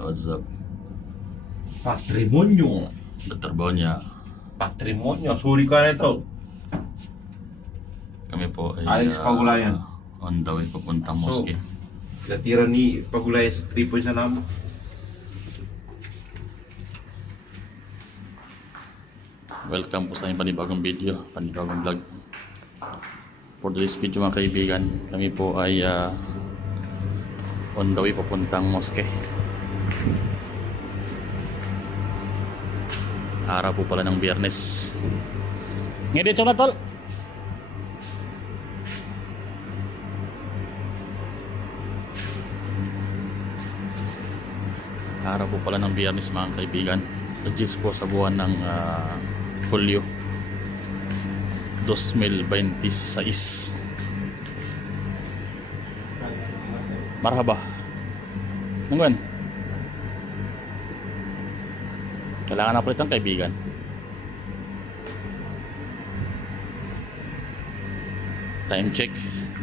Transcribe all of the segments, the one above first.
What's up? Patrimonyo. Tatrabaho niya. Patrimonyo. Suri ka na ito. Kami po ay Alex Pagulayan. on the way papuntang mosque. Natira ni Pagulayan sa 3 points na naman. Welcome po sa aming panibagong video, panibagong vlog. For this video mga kaibigan, kami po ay on the way papuntang mosque. Araw po pala ng Biyernes. Ngedit na tol. Araw po pala ng Biyernes mga kaibigan. Regis po sa buwan ng Hulyo 2026. Marhaba. Nungguan. Kailangan na palitan kaibigan. Time check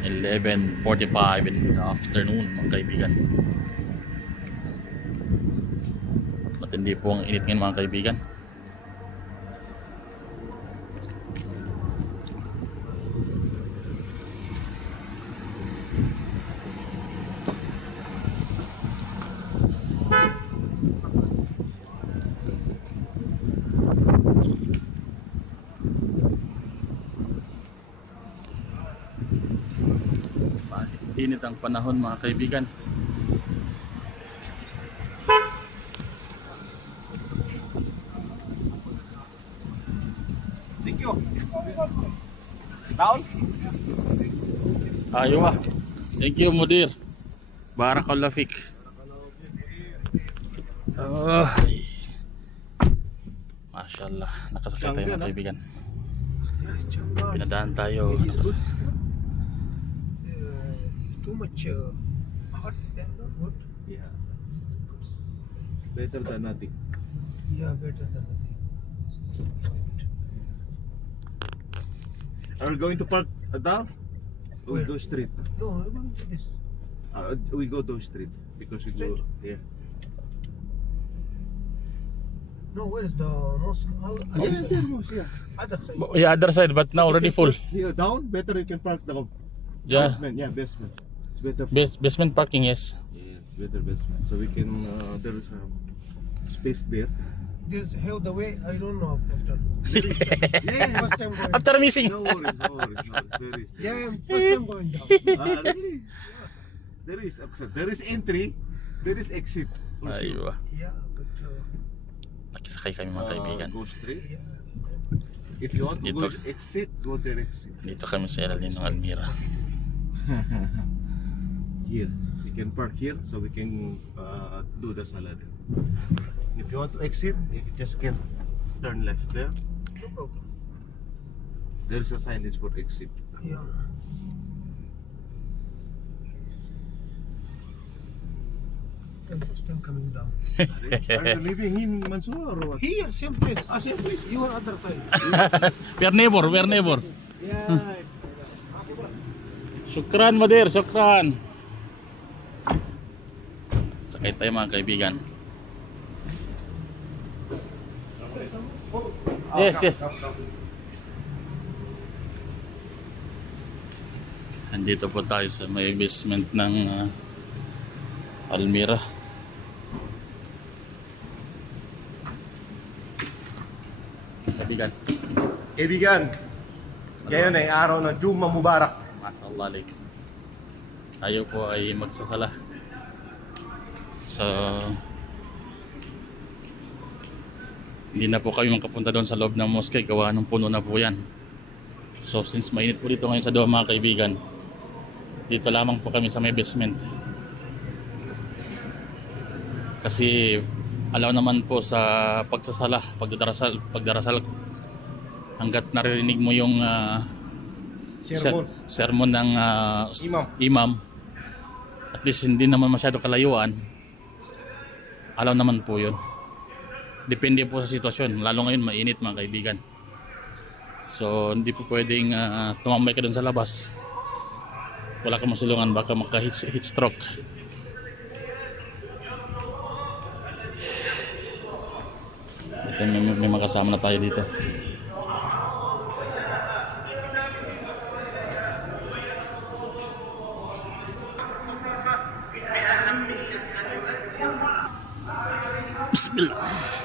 11:45 in the afternoon mga kaibigan. Matindi po ang init ngayon mga kaibigan. Init ang panahon mga kaibigan. Thank you. Down? Ayo ha. Thank you Mudir. Barakallahu fik. Masyaallah, nakasakay tayo mga kaibigan. Pinadaan tayo. Too much hot and not good. Yeah. Better than nothing. Yeah, better than nothing. This is the point. Are we going to park down? Or Where? go straight? No, we're going to do this. We go to straight because we Straight? go. Yeah. No, where is the mosque? Other Yeah, side. yeah. Other side. Yeah, other side but now already full. Here down. Better you can park down. Yeah. Basement. Yeah, basement. It's better. Basement parking, yes. Yes, better basement. So we can. There is a space there. There's hell the way. I don't know after. Yeah. First time going. After missing. No worries. No worries. No worries. There is. Yeah, first time going down. Really? There is. There is entry. There is exit. Also. Aywa. Yeah, but Nakisakay kami mga kaibigan. Go straight. yeah. If you want to Dito. go exit, go there exit. Dito kami sa ilalim ng Almira. Here, we can park here so we can do the salad. If you want to exit, you just can turn left there. No problem. There's a signage for exit. Yeah. And first time coming down. Are you living in Mansoura or what? Here, same place. Same place. You are other side. We are neighbor, we are neighbor. Yeah. Syukran Mudir, syukran. Sakay tayo mga kaibigan. Yes, yes. Andito po tayo sa may basement ng Almira. Kaibigan. Kaibigan, ngayon ay araw ng Juma Mubarak. Masyaallah alik. Tayo po ay magsasala sa hindi na po kami makapunta doon sa loob ng mosque gawa ng puno na po yan. So since mainit po dito ngayon sa Doha mga kaibigan, dito lamang po kami sa may basement kasi alaw naman po sa pagsasala, pagdarasal hanggat naririnig mo yung sermon ng imam, at least hindi naman masyado kalayuan, alaw naman po yun. Depende po sa sitwasyon, lalo ngayon mainit mga kaibigan. So hindi po pwedeng tumambay ka dun sa labas, wala kang masulungan, baka maka heat stroke. Ito, may makasama na tayo dito. Bismillah.